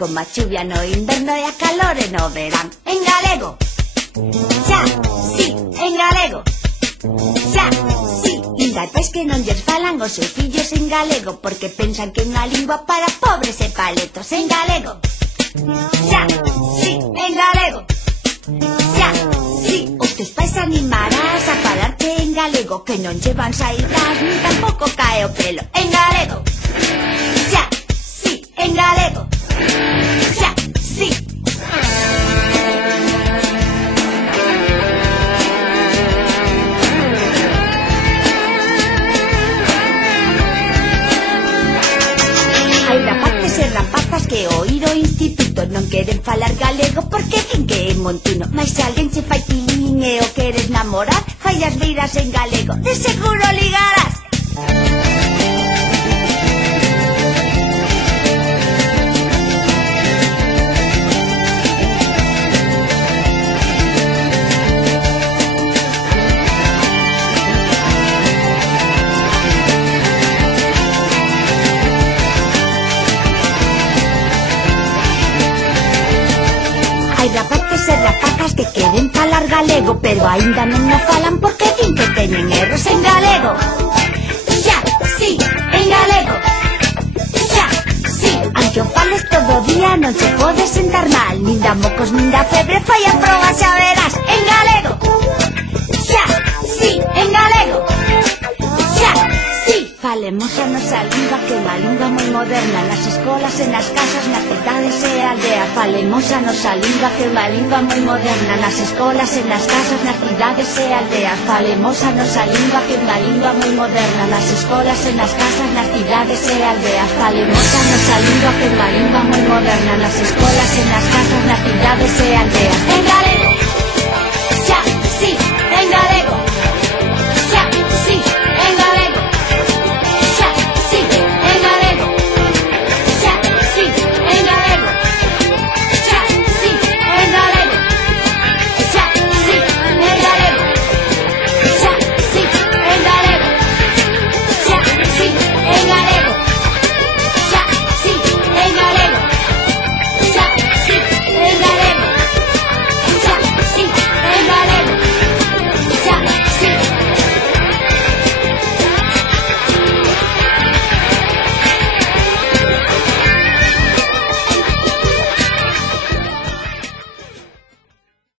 con má chuvia no inverno e a calore no verán. En galego, xa, si, en galego, xa, si. Inda tes que non lles falan os seus fillos en galego, porque pensan que é unha lingua para pobres e paletos. En galego, xa, si, en galego, xa, si. Os teus pais animarás a falarte en galego, que non llevan saídas ni tampouco cae o pelo. En galego, xa, si, en galego, xa, si. Hai rapaces e rapazas que ao ir ao instituto non queren falar galego porque din que é montuno. Mas se alguén se fai tilín e o queres namorar, fai as beiras en galego, de seguro ligarás. Hai rapaces e rapazas que queren falar galego, pero aínda non o falan porque din que teñen erros en galego. Xa, si, en galego, xa, si. Aunque o fales todo o día non se pode sentar mal, nin da mocos nin da febre, fai a proba xa verás. En galego, xa, si, en galego, xa, si. Falemos a nosa lingua, que é unha lingua moi moderna, nas escolas e nas casas, nas cidades e aldeas. Falemos a nosa lingua, que é unha lingua moi moderna, nas escolas e nas casas, nas cidades e aldeas. Falemos a nosa lingua, que é unha lingua moi moderna, nas escolas e nas casas, nas cidades e aldeas. Falemos a nosa lingua, que é unha lingua moi moderna, nas escolas e nas casas, nas cidades e aldeas. En galego.